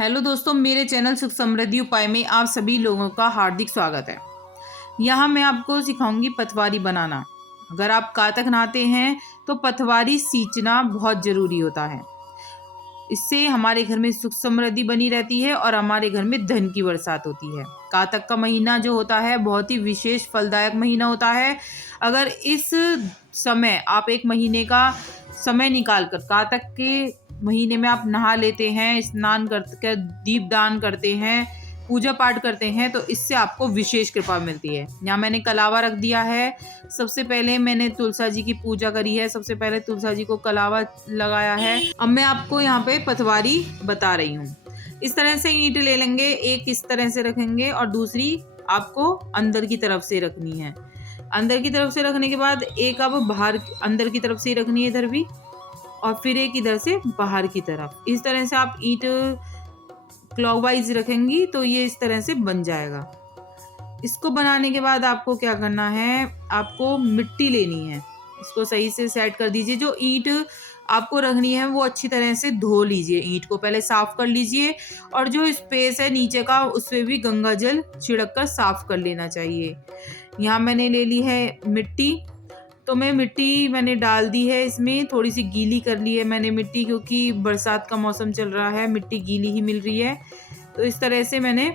Hello दोस्तों, मेरे channel सुख समृद्धि उपाय में आप सभी लोगों का हार्दिक स्वागत है। यहाँ मैं आपको सिखाऊंगी पतवारी बनाना। अगर आप कातक नहाते हैं तो पतवारी सींचना बहुत ज़रूरी होता है। इससे हमारे घर में सुख समृद्धि बनी रहती है और हमारे घर में धन की बरसात होती है। कातक का महीना जो होता है बहुत ही विशेष फलदायक महीना होता है। अगर इस समय आप एक महीने का समय निकाल कर कातक के महीने में आप नहा लेते हैं, स्नान कर दीपदान करते हैं, पूजा पाठ करते हैं, तो इससे आपको विशेष कृपा मिलती है। यहाँ मैंने कलावा रख दिया है। सबसे पहले मैंने तुलसा जी की पूजा करी है। सबसे पहले तुलसा जी को कलावा लगाया है। अब मैं आपको यहाँ पे पतवारी बता रही हूँ। इस तरह से ईंट ले लेंगे, एक इस तरह से रखेंगे और दूसरी आपको अंदर की तरफ से रखनी है। अंदर की तरफ से रखने के बाद एक अब बाहर अंदर की तरफ से रखनी है इधर भी, और फिर एक इधर से बाहर की तरफ। इस तरह से आप ईंट क्लॉकवाइज रखेंगी तो ये इस तरह से बन जाएगा। इसको बनाने के बाद आपको क्या करना है, आपको मिट्टी लेनी है। इसको सही से सेट कर दीजिए। जो ईंट आपको रखनी है वो अच्छी तरह से धो लीजिए। ईंट को पहले साफ कर लीजिए और जो स्पेस है नीचे का उसमें भी गंगा जल छिड़क कर साफ कर लेना चाहिए। यहाँ मैंने ले ली है मिट्टी। तो मैंने डाल दी है। इसमें थोड़ी सी गीली कर ली है मैंने मिट्टी, क्योंकि बरसात का मौसम चल रहा है, मिट्टी गीली ही मिल रही है। तो इस तरह से मैंने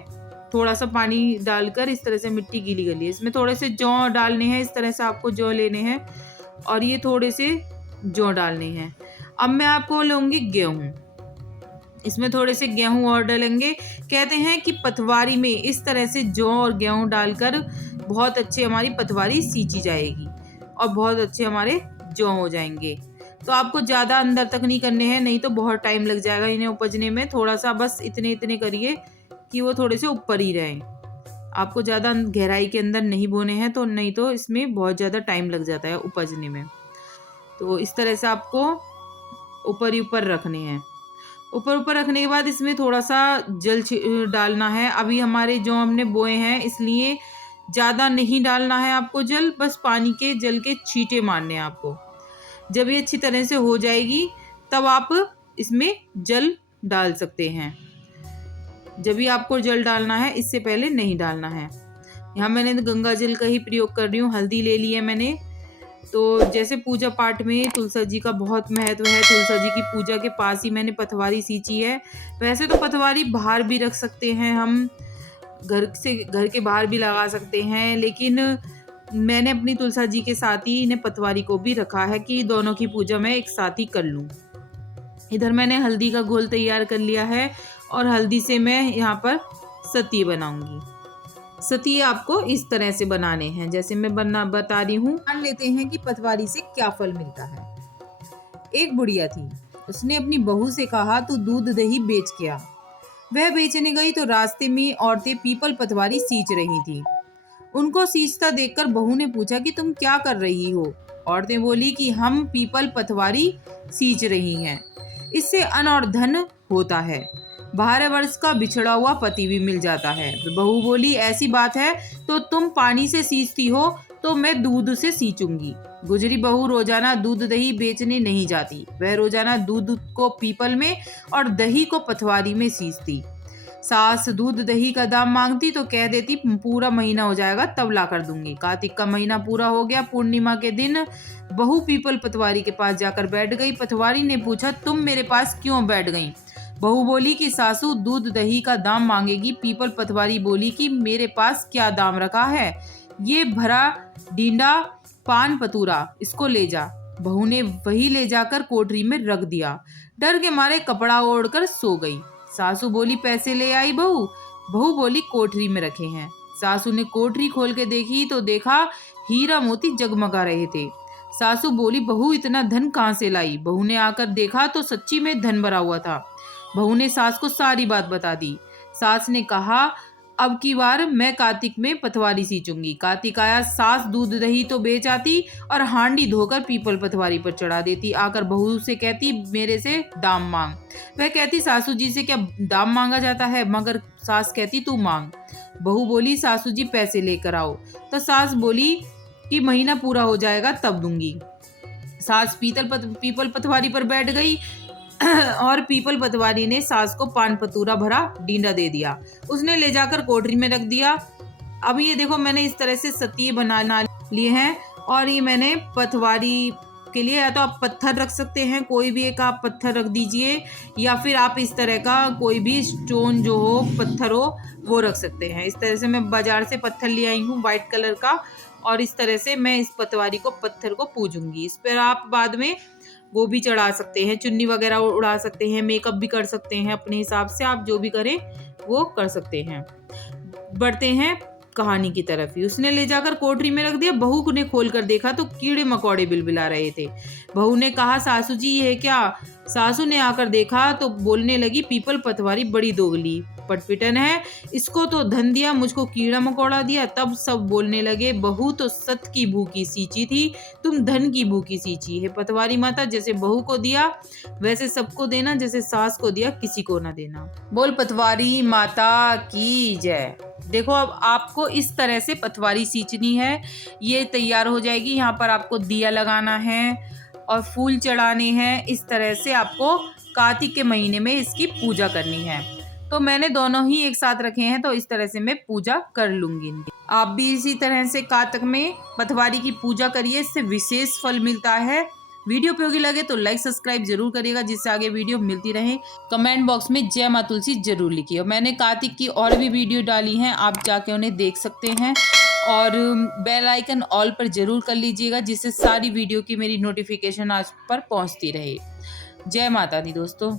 थोड़ा सा पानी डालकर इस तरह से मिट्टी गीली कर ली है। इसमें थोड़े से जौ डालने हैं। इस तरह से आपको जौ लेने हैं और ये थोड़े से जौ डालने हैं। अब मैं आपको लूँगी गेहूँ। इसमें थोड़े से गेहूँ और डालेंगे। कहते हैं कि पतवारी में इस तरह से जौ और गेहूँ डालकर बहुत अच्छी हमारी पतवारी सींची जाएगी और बहुत अच्छे हमारे जौ हो जाएंगे। तो आपको ज़्यादा अंदर तक नहीं करने हैं, नहीं तो बहुत टाइम लग जाएगा इन्हें उपजने में। थोड़ा सा बस इतने इतने करिए कि वो थोड़े से ऊपर ही रहें। आपको ज़्यादा गहराई के अंदर नहीं बोने हैं, तो नहीं तो इसमें बहुत ज़्यादा टाइम लग जाता है उपजने में। तो इस तरह से आपको ऊपर ही ऊपर रखने हैं। ऊपर ऊपर रखने के बाद इसमें थोड़ा सा जल डालना है। अभी हमारे जो हमने बोए हैं इसलिए ज़्यादा नहीं डालना है आपको जल, बस पानी के जल के छींटे मारने हैं आपको। जब ये अच्छी तरह से हो जाएगी तब आप इसमें जल डाल सकते हैं। जब भी आपको जल डालना है, इससे पहले नहीं डालना है। यहाँ मैंने गंगा जल का ही प्रयोग कर रही हूँ। हल्दी ले ली है मैंने। तो जैसे पूजा पाठ में तुलसा जी का बहुत महत्व है, तुलसा जी की पूजा के पास ही मैंने पतवारी सींची है। वैसे तो पतवारी बाहर भी रख सकते हैं, हम घर के बाहर भी लगा सकते हैं, लेकिन मैंने अपनी तुलसा जी के साथ ही इन्हें पतवारी को भी रखा है कि दोनों की पूजा मैं एक साथ ही कर लूँ। इधर मैंने हल्दी का घोल तैयार कर लिया है और हल्दी से मैं यहाँ पर सती बनाऊंगी। सती आपको इस तरह से बनाने हैं जैसे मैं बता रही हूँ। मान लेते हैं कि पतवारी से क्या फल मिलता है। एक बुढ़िया थी, उसने अपनी बहू से कहा तू दूध दही बेच के आ। वह बेचने गई तो रास्ते में औरतें पीपल पतवारी सींच रही थी। उनको सींचता देखकर बहू ने पूछा कि तुम क्या कर रही हो। औरतें बोली कि हम पीपल पतवारी सींच रही हैं, इससे अन्न और धन होता है, 12 वर्ष का बिछड़ा हुआ पति भी मिल जाता है। बहू बोली ऐसी बात है तो तुम पानी से सींचती हो तो मैं दूध से सींचूंगी। गुजरी बहू रोजाना दूध दही बेचने नहीं जाती, वह रोजाना दूध को पीपल में और दही को पतवारी में सींचती। सास दूध दही का दाम मांगती तो कह देती पूरा महीना हो जाएगा तब ला कर दूंगी। कार्तिक का महीना पूरा हो गया। पूर्णिमा के दिन बहू पीपल पतवारी के पास जाकर बैठ गई। पतवारी ने पूछा तुम मेरे पास क्यों बैठ गई। बहू बोली कि सासू दूध दही का दाम मांगेगी। पीपल पतवारी बोली कि मेरे पास क्या दाम रखा है, ये भरा डींडा पान पतूरा, इसको ले जा। बहू ने वही ले जाकर कोठरी में रख दिया। डर के मारे कपड़ा ओढ़कर सो गई। सासू बोली पैसे ले आई बहू। बहू बोली कोठरी में रखे हैं। सासू ने कोठरी खोल के देखी तो देखा हीरा मोती जगमगा रहे थे। सासू बोली बहू इतना धन कहाँ से लाई। बहू ने आकर देखा तो सच्ची में धन भरा हुआ था। बहू ने सास को सारी बात बता दी। सास ने कहा अब की बार मैं कार्तिक में पतवारी सींचूंगी। कार्तिक आया, सास दूध दही तो बेच आती और हांडी धोकर पीपल पतवारी पर चढ़ा देती। आकर बहू से कहती मेरे से दाम मांग। वह कहती सासू जी से क्या दाम मांगा जाता है, मगर सास कहती तू मांग। बहू बोली सासू जी पैसे लेकर आओ। तो सास बोली कि महीना पूरा हो जाएगा तब दूंगी। सास पीपल पतवारी पर बैठ गई। और पीपल पतवारी ने सास को पान पतूरा भरा डींडा दे दिया। उसने ले जाकर कोठरी में रख दिया। अब ये देखो मैंने इस तरह से सतिये बना लिए हैं और ये मैंने पतवारी के लिए या तो आप पत्थर रख सकते हैं, कोई भी एक आप पत्थर रख दीजिए, या फिर आप इस तरह का कोई भी स्टोन जो हो, पत्थर हो, वो रख सकते हैं। इस तरह से मैं बाजार से पत्थर ले आई हूँ वाइट कलर का, और इस तरह से मैं इस पतवारी को पत्थर को पूजूंगी। इस पर आप बाद में वो भी चढ़ा सकते हैं, चुन्नी वगैरह उड़ा सकते हैं, मेकअप भी कर सकते हैं, अपने हिसाब से आप जो भी करें वो कर सकते हैं। बढ़ते हैं कहानी की तरफ ही। उसने ले जाकर कोठरी में रख दिया। बहू ने खोल कर देखा तो कीड़े मकोड़े बिलबिला रहे थे। बहू ने कहा, सासू जी ये क्या? सासू ने आकर देखा तो बोलने लगी, पीपल पतवारी बड़ी दोगली पटपिटन है, इसको तो धन दिया, मुझको कीड़ा मकोड़ा दिया। तब सब बोलने लगे, बहू तो सत की भूखी सींची थी, तुम धन की भूखी सींची है। पतवारी माता, जैसे बहू को दिया वैसे सबको देना, जैसे सास को दिया किसी को ना देना। बोल पतवारी माता की जय। देखो अब आपको इस तरह से पतवारी सींचनी है। ये तैयार हो जाएगी। यहाँ पर आपको दिया लगाना है और फूल चढ़ाने हैं। इस तरह से आपको कार्तिक के महीने में इसकी पूजा करनी है। तो मैंने दोनों ही एक साथ रखे हैं, तो इस तरह से मैं पूजा कर लूंगी इनकी। आप भी इसी तरह से कार्तिक में पतवारी की पूजा करिए, इससे विशेष फल मिलता है। वीडियो उपयोगी लगे तो लाइक सब्सक्राइब जरूर करिएगा, जिससे आगे वीडियो मिलती रहे। कमेंट बॉक्स में जय माँ तुलसी जरूर लिखिए। और मैंने कार्तिक की और भी वीडियो डाली हैं, आप जाके उन्हें देख सकते हैं। और बेल आइकन ऑल पर जरूर कर लीजिएगा, जिससे सारी वीडियो की मेरी नोटिफिकेशन आज पर पहुंचती रहे। जय माता दी दोस्तों।